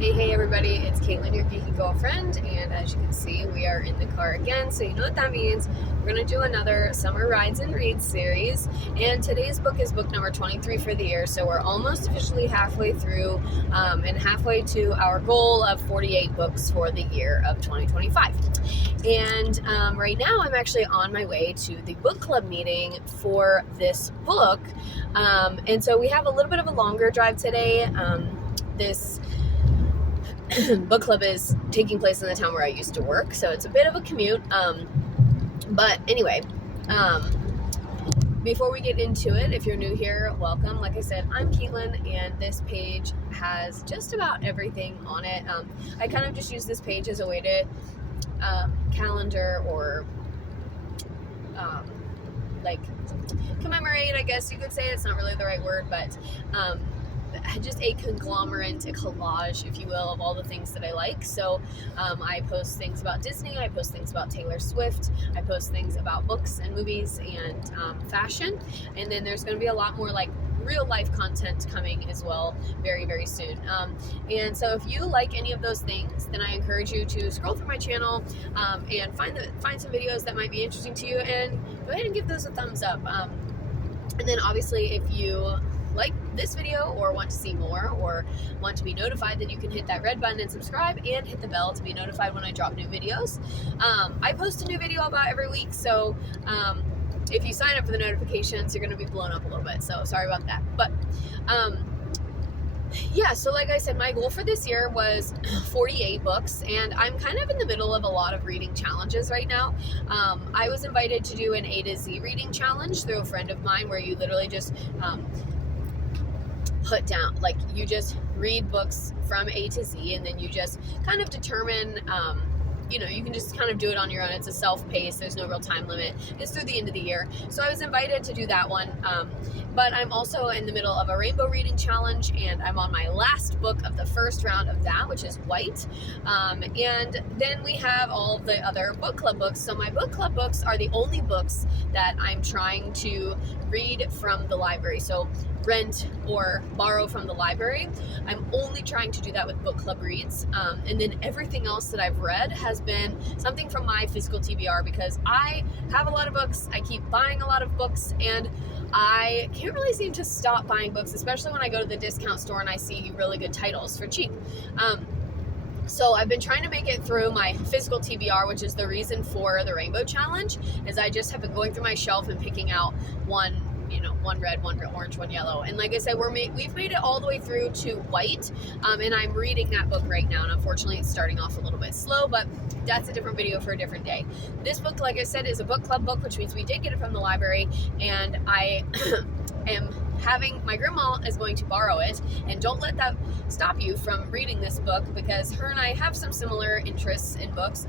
Hey everybody, it's Caitlin, your geeky girlfriend, and as you can see, we are in the car again, so you know what that means. We're going to do another Summer Rides and Reads series, and today's book is book number 23 for the year, so we're almost officially halfway through, and halfway to our goal of 48 books for the year of 2025. And right now I'm actually on my way to the book club meeting for this book, and so we have a little bit of a longer drive today. This book club is taking place in the town where I used to work, so it's a bit of a commute. But anyway, before we get into it, if you're new here, welcome. Like I said, I'm Caitlin, and this page has just about everything on it. I kind of just use this page as a way to calendar or like commemorate, I guess you could say. It's not really the right word, but just a conglomerate, a collage, if you will, of all the things that I like. So I post things about Disney, I post things about Taylor Swift, I post things about books and movies and fashion, and then there's going to be a lot more like real life content coming as well very, very soon. And so if you like any of those things, then I encourage you to scroll through my channel and find some videos that might be interesting to you, and go ahead and give those a thumbs up. And then obviously if you like this video or want to see more or want to be notified, then you can hit that red button and subscribe and hit the bell to be notified when I drop new videos. I post a new video about every week, so if you sign up for the notifications, you're going to be blown up a little bit, so sorry about that. But yeah, so like I said, my goal for this year was 48 books, and I'm kind of in the middle of a lot of reading challenges right now. I was invited to do an A to Z reading challenge through a friend of mine, where you literally just put down, like, you just read books from A to Z, and then you just kind of determine, you can just kind of do it on your own. It's a self-paced, there's no real time limit. It's through the end of the year. So I was invited to do that one. But I'm also in the middle of a rainbow reading challenge, and I'm on my last book of the first round of that, which is White. And then we have all the other book club books. So my book club books are the only books that I'm trying to read from the library. So rent or borrow from the library. I'm only trying to do that with book club reads. And then everything else that I've read has been something from my physical TBR, because I have a lot of books. I keep buying a lot of books, and I can't really seem to stop buying books, especially when I go to the discount store and I see really good titles for cheap. So I've been trying to make it through my physical TBR, which is the reason for the Rainbow Challenge, is I just have been going through my shelf and picking out one red, one orange, one yellow. And like I said, we've made it all the way through to White, and I'm reading that book right now, and unfortunately it's starting off a little bit slow, but that's a different video for a different day. This book, like I said, is a book club book, which means we did get it from the library, and I am my grandma is going to borrow it, and don't let that stop you from reading this book, because her and I have some similar interests in books.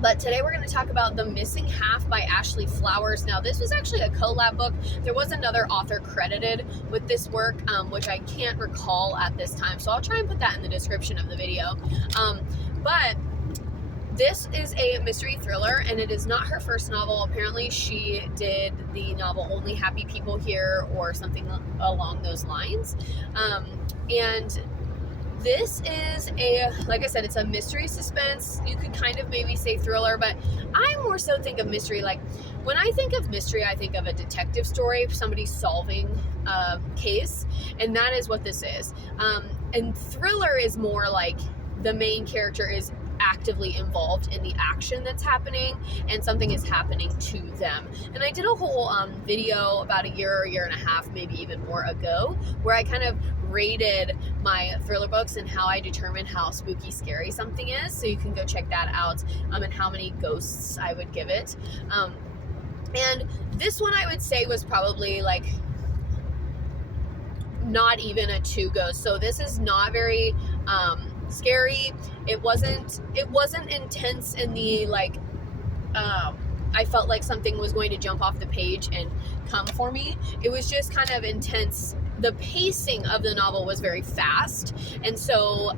But today we're going to talk about The Missing Half by Ashley Flowers. Now, this was actually a collab book. There was another author credited with this work, which I can't recall at this time, so I'll try and put that in the description of the video. But this is a mystery thriller, and it is not her first novel. Apparently, she did the novel Only Happy People Here, or something along those lines. And this is like I said, it's a mystery suspense. You could kind of maybe say thriller, but I more so think of mystery. Like, when I think of mystery, I think of a detective story, somebody solving a case, and that is what this is. And thriller is more like the main character is actively involved in the action that's happening, and something is happening to them. And I did a whole video about a year and a half, maybe even more ago, where I kind of rated my thriller books and how I determine how spooky, scary something is. So you can go check that out, and how many ghosts I would give it. And this one I would say was probably like not even a 2 ghosts. So this is not very scary. It wasn't intense in the like I felt like something was going to jump off the page and come for me. It was just kind of intense. The pacing of the novel was very fast, and so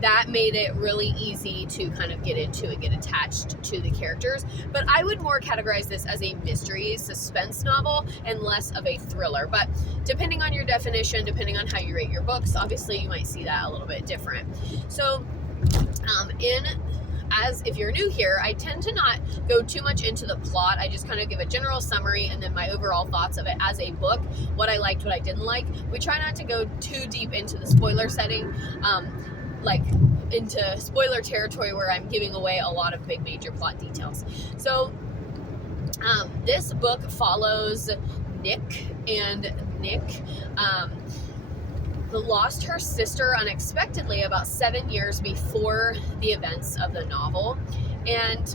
that made it really easy to kind of get into and get attached to the characters. But I would more categorize this as a mystery suspense novel and less of a thriller. But depending on your definition, depending on how you rate your books, obviously you might see that a little bit different. So if you're new here, I tend to not go too much into the plot. I just kind of give a general summary and then my overall thoughts of it as a book, what I liked, what I didn't like. We try not to go too deep into the spoiler setting, like into spoiler territory where I'm giving away a lot of big major plot details. So this book follows Nick, and Nick lost her sister unexpectedly about 7 years before the events of the novel, and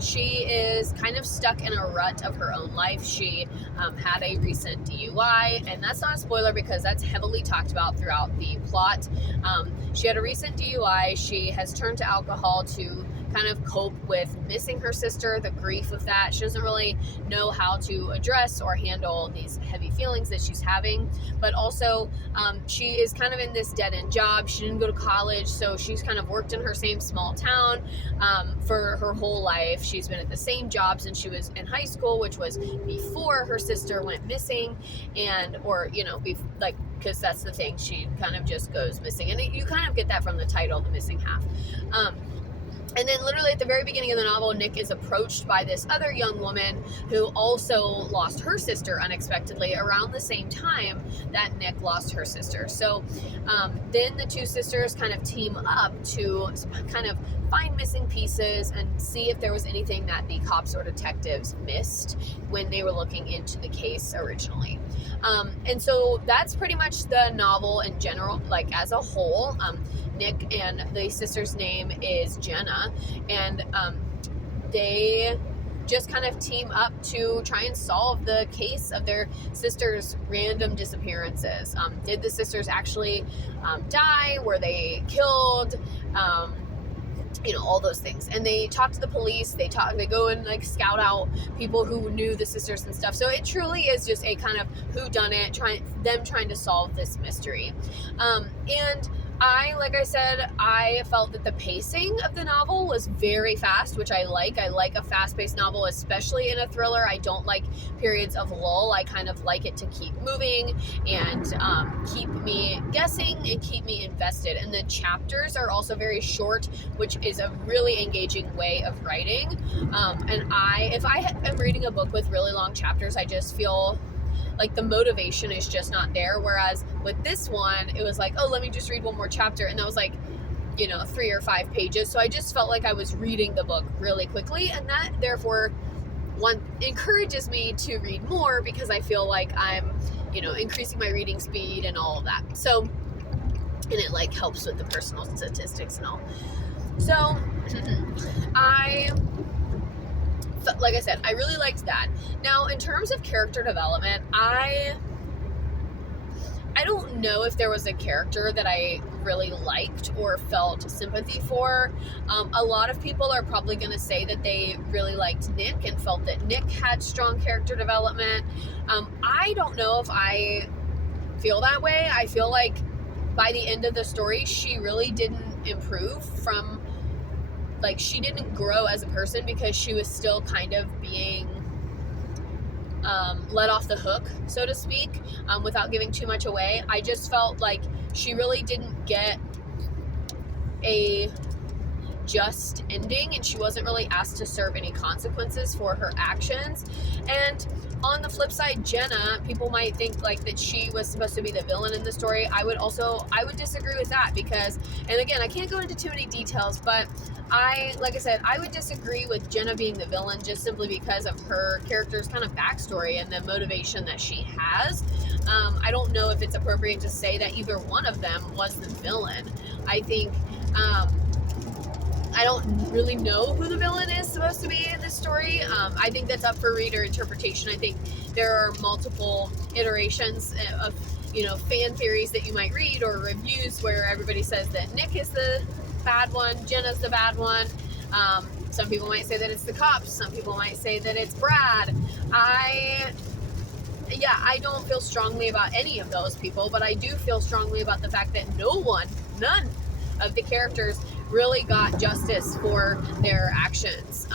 she is kind of stuck in a rut of her own life. She had a recent DUI, and that's not a spoiler because that's heavily talked about throughout the plot. She had a recent DUI. She has turned to alcohol to kind of cope with missing her sister, the grief of that. She doesn't really know how to address or handle these heavy feelings that she's having, but also she is kind of in this dead-end job. She didn't go to college, so she's kind of worked in her same small town for her whole life. She's been at the same job since she was in high school, which was before her sister went missing, because that's the thing, she kind of just goes missing, and you kind of get that from the title, The Missing Half. And then literally at the very beginning of the novel, Nick is approached by this other young woman who also lost her sister unexpectedly around the same time that Nick lost her sister. So then the two sisters kind of team up to kind of find missing pieces and see if there was anything that the cops or detectives missed when they were looking into the case originally. And so that's pretty much the novel in general, like as a whole. Nick and the sister's name is Jenna, and they just kind of team up to try and solve the case of their sister's random disappearances. Did the sisters actually die? Were they killed? All those things. And they talk to the police, they go and like scout out people who knew the sisters and stuff. So it truly is just a kind of whodunit, trying to solve this mystery. And like I said, I felt that the pacing of the novel was very fast, which I like. I like a fast-paced novel, especially in a thriller. I don't like periods of lull. I kind of like it to keep moving and keep me guessing and keep me invested. And the chapters are also very short, which is a really engaging way of writing. And if I am reading a book with really long chapters, I just feel like the motivation is just not there. Whereas with this one, it was like, oh, let me just read one more chapter. And that was like, 3 or 5 pages. So I just felt like I was reading the book really quickly. And that therefore encourages me to read more because I feel like I'm, increasing my reading speed and all of that. So, and it like helps with the personal statistics and all. So like I said, I really liked that. Now, in terms of character development, I don't know if there was a character that I really liked or felt sympathy for. A lot of people are probably going to say that they really liked Nick and felt that Nick had strong character development. I don't know if I feel that way. I feel like by the end of the story, she really didn't improve from... Like, she didn't grow as a person because she was still kind of being let off the hook, so to speak, without giving too much away. I just felt like she really didn't get a just ending, and she wasn't really asked to serve any consequences for her actions. And on the flip side, Jenna, people might think like that she was supposed to be the villain in the story. I would disagree with that because, and again, I can't go into too many details, but like I said, I would disagree with Jenna being the villain just simply because of her character's kind of backstory and the motivation that she has. I don't know if it's appropriate to say that either one of them was the villain. I think, I don't really know who the villain is supposed to be in this story. I think that's up for reader interpretation. I think there are multiple iterations of, fan theories that you might read or reviews where everybody says that Nick is the bad one, Jenna's the bad one. Some people might say that it's the cops. Some people might say that it's Brad. yeah, I don't feel strongly about any of those people, but I do feel strongly about the fact that none of the characters really got justice for their actions.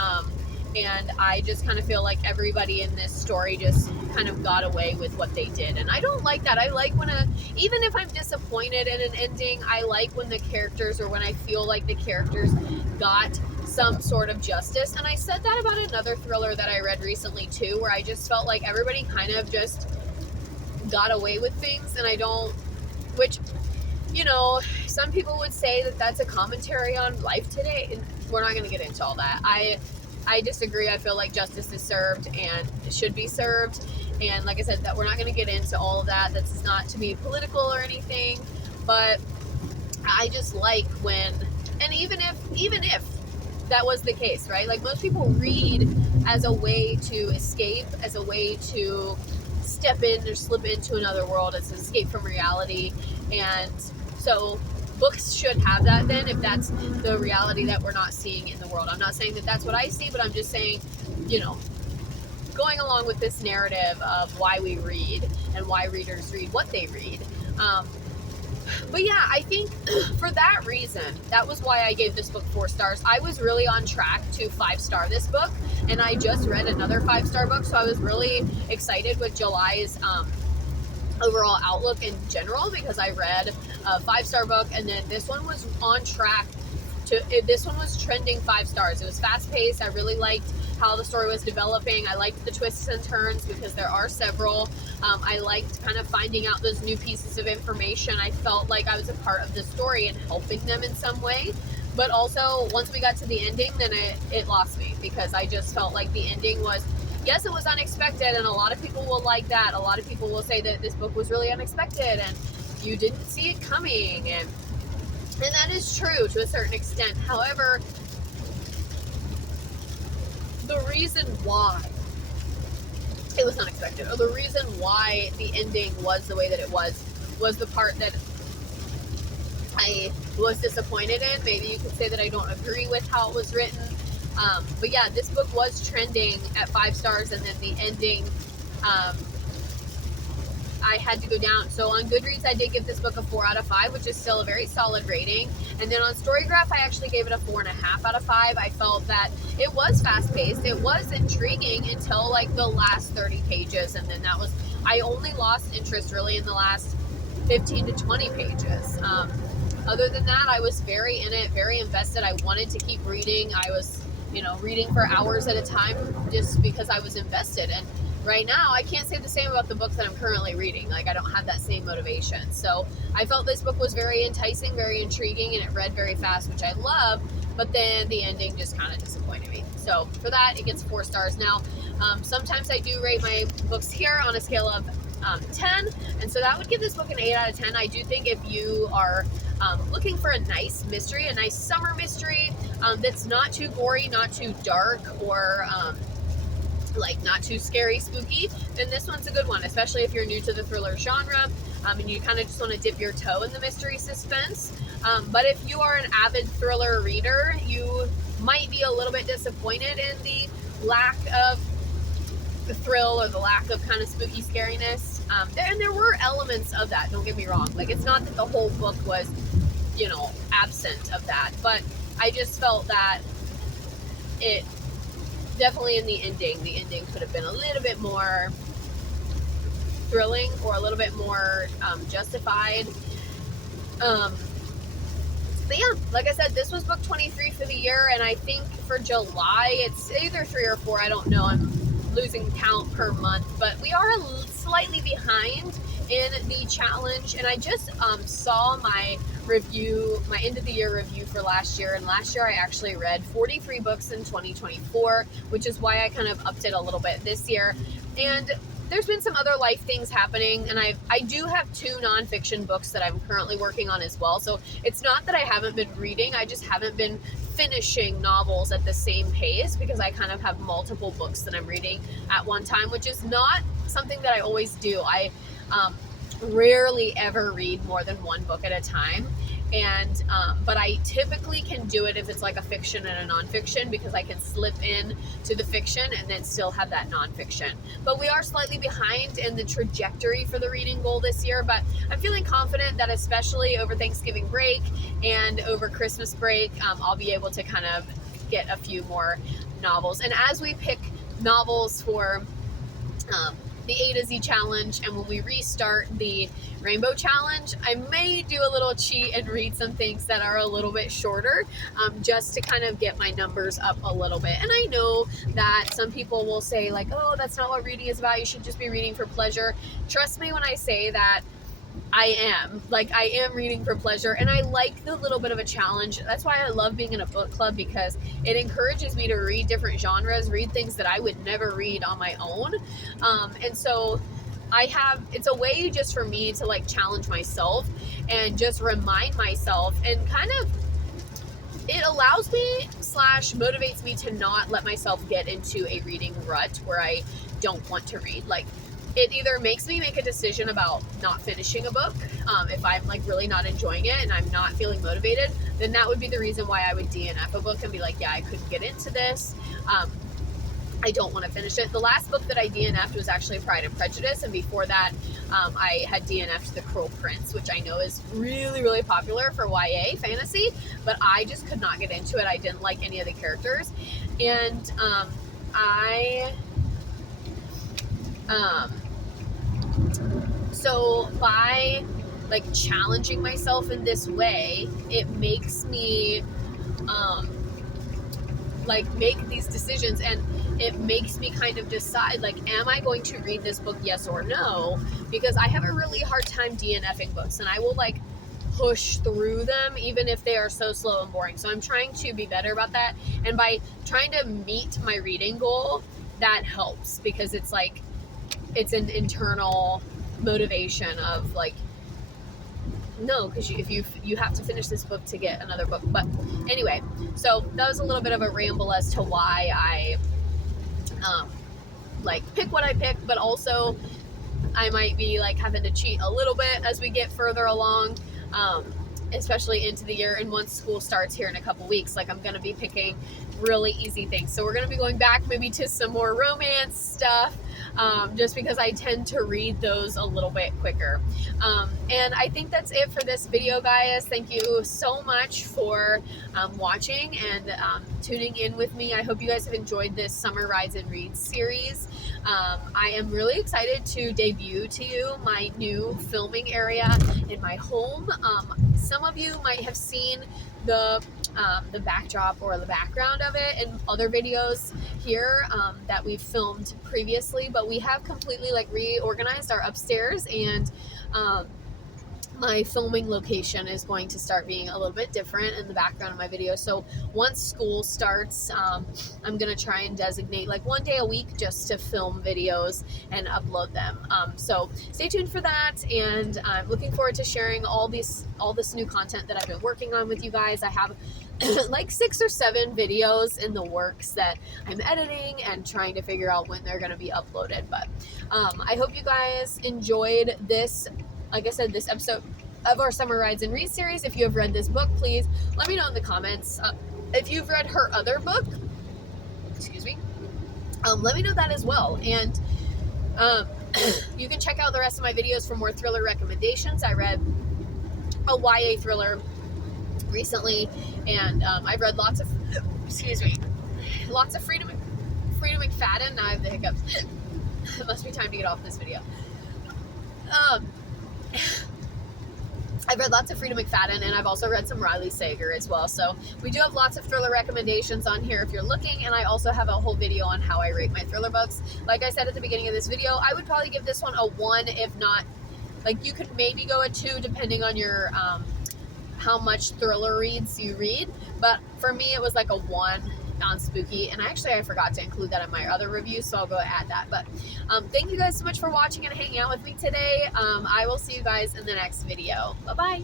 And I just kind of feel like everybody in this story just kind of got away with what they did. And I don't like that. I like when even if I'm disappointed in an ending, I like when the characters, or when I feel like the characters got some sort of justice. And I said that about another thriller that I read recently too, where I just felt like everybody kind of just got away with things. And I don't, which, you know, some people would say that that's a commentary on life today, and we're not going to get into all that. I disagree. I feel like justice is served and should be served. And like I said, that we're not going to get into all of that. That's not to be political or anything, but I just like when, and even if that was the case, right? Like, most people read as a way to escape, as a way to step in or slip into another world, as an escape from reality. And so books should have that then, if that's the reality that we're not seeing in the world. I'm not saying that that's what I see, but I'm just saying, you know, going along with this narrative of why we read and why readers read what they read. But yeah, I think for that reason, that was why I gave this book 4 stars. I was really on track to 5-star this book, and I just read another 5-star book, so I was really excited with July's overall outlook in general, because I read a 5-star book, and then this one was on track this one was trending 5 stars. It was fast paced. I really liked how the story was developing. I liked the twists and turns, because there are several. I liked kind of finding out those new pieces of information. I felt like I was a part of the story and helping them in some way. But also, once we got to the ending, then it lost me, because I just felt like the ending was, yes, it was unexpected, and a lot of people will like that. A lot of people will say that this book was really unexpected and you didn't see it coming, and that is true to a certain extent. However, the reason why it was unexpected, or the reason why the ending was the way that it was the part that I was disappointed in. Maybe you could say that I don't agree with how it was written. But yeah, this book was trending at 5 stars, and then the ending, I had to go down. So on Goodreads, I did give this book a 4 out of 5, which is still a very solid rating. And then on Storygraph, I actually gave it a 4.5 out of 5. I felt that it was fast-paced. It was intriguing until like the last 30 pages. And then I only lost interest really in the last 15 to 20 pages. Other than that, I was very in it, very invested. I wanted to keep reading. I was, reading for hours at a time, just because I was invested. And right now, I can't say the same about the books that I'm currently reading. Like, I don't have that same motivation. So I felt this book was very enticing, very intriguing, and it read very fast, which I love. But then the ending just kind of disappointed me. So for that, it gets 4 stars. Now, sometimes I do rate my books here on a scale of 10, and so that would give this book an 8 out of 10. I do think if you are looking for a nice mystery, a nice summer mystery that's not too gory, not too dark, or like not too scary, spooky, then this one's a good one, especially if you're new to the thriller genre and you kind of just want to dip your toe in the mystery suspense. But if you are an avid thriller reader, you might be a little bit disappointed in the lack of the thrill, or the lack of kind of spooky scariness. There were elements of that, don't get me wrong. Like, it's not that the whole book was, absent of that, but I just felt that it definitely in the ending could have been a little bit more thrilling, or a little bit more justified. But yeah, like I said, this was book 23 for the year, and I think for July it's either 3 or 4. I don't know. I'm losing count per month, but we are slightly behind in the challenge. And I just saw my end of the year review for last year, and last year I actually read 43 books in 2024, which is why I kind of upped it a little bit this year. And there's been some other life things happening, and I do have 2 nonfiction books that I'm currently working on as well. So it's not that I haven't been reading, I just haven't been finishing novels at the same pace, because I kind of have multiple books that I'm reading at one time, which is not something that I always do. I rarely ever read more than 1 book at a time. And but I typically can do it if it's like a fiction and a nonfiction, because I can slip in to the fiction and then still have that nonfiction. But we are slightly behind in the trajectory for the reading goal this year, but I'm feeling confident that especially over Thanksgiving break and over Christmas break, I'll be able to kind of get a few more novels. And as we pick novels for the A to Z challenge, and when we restart the Rainbow challenge, I may do a little cheat and read some things that are a little bit shorter, just to kind of get my numbers up a little bit. And I know that some people will say like, oh, that's not what reading is about, you should just be reading for pleasure. Trust me when I say that I am reading for pleasure, and I like the little bit of a challenge. That's why I love being in a book club, because it encourages me to read different genres, read things that I would never read on my own. And so it's a way just for me to like challenge myself and just remind myself, and kind of it allows me / motivates me to not let myself get into a reading rut where I don't want to read. Like, it either makes me make a decision about not finishing a book. If I'm like really not enjoying it and I'm not feeling motivated, then that would be the reason why I would DNF a book and be like, yeah, I couldn't get into this. I don't want to finish it. The last book that I DNF'd was actually Pride and Prejudice, and before that, I had DNF'd The Cruel Prince, which I know is really, really popular for YA fantasy, but I just could not get into it. I didn't like any of the characters, and so by like challenging myself in this way, it makes me like make these decisions, and it makes me kind of decide, like, am I going to read this book, yes or no? Because I have a really hard time DNFing books, and I will like push through them even if they are so slow and boring. So I'm trying to be better about that, and by trying to meet my reading goal, that helps, because it's like it's an internal motivation of like, no, because if you have to finish this book to get another book. But anyway, so that was a little bit of a ramble as to why I like pick what I pick, but also I might be like having to cheat a little bit as we get further along, especially into the year. And once school starts here in a couple weeks, like, I'm gonna be picking really easy things. So we're gonna be going back maybe to some more romance stuff, just because I tend to read those a little bit quicker. And I think that's it for this video, guys. Thank you so much for watching and tuning in with me. I hope you guys have enjoyed this Summer Rides and Reads series. I am really excited to debut to you my new filming area in my home. Some of you might have seen the backdrop or the background of it in other videos here that we've filmed previously, but we have completely like reorganized our upstairs, and my filming location is going to start being a little bit different in the background of my video. So once school starts, I'm gonna try and designate like one day a week just to film videos and upload them. So stay tuned for that, and I'm looking forward to sharing all this new content that I've been working on with you guys. I have like 6 or 7 videos in the works that I'm editing and trying to figure out when they're going to be uploaded. But I hope you guys enjoyed this, like I said, this episode of our Summer Rides and Reads series. If you have read this book, please let me know in the comments. If you've read her other book, excuse me, let me know that as well. And you can check out the rest of my videos for more thriller recommendations. I read a YA thriller recently, and I've read lots of Freida McFadden. Now I have the hiccups. It must be time to get off this video. I've read lots of Freida McFadden, and I've also read some Riley Sager as well. So we do have lots of thriller recommendations on here if you're looking, and I also have a whole video on how I rate my thriller books. Like I said at the beginning of this video, I would probably give this one a 1, if not, like, you could maybe go a 2 depending on your how much thriller reads you read, but for me it was like a 1 on spooky, and I forgot to include that in my other reviews, so I'll go add that. But thank you guys so much for watching and hanging out with me today. I will see you guys in the next video. Bye bye.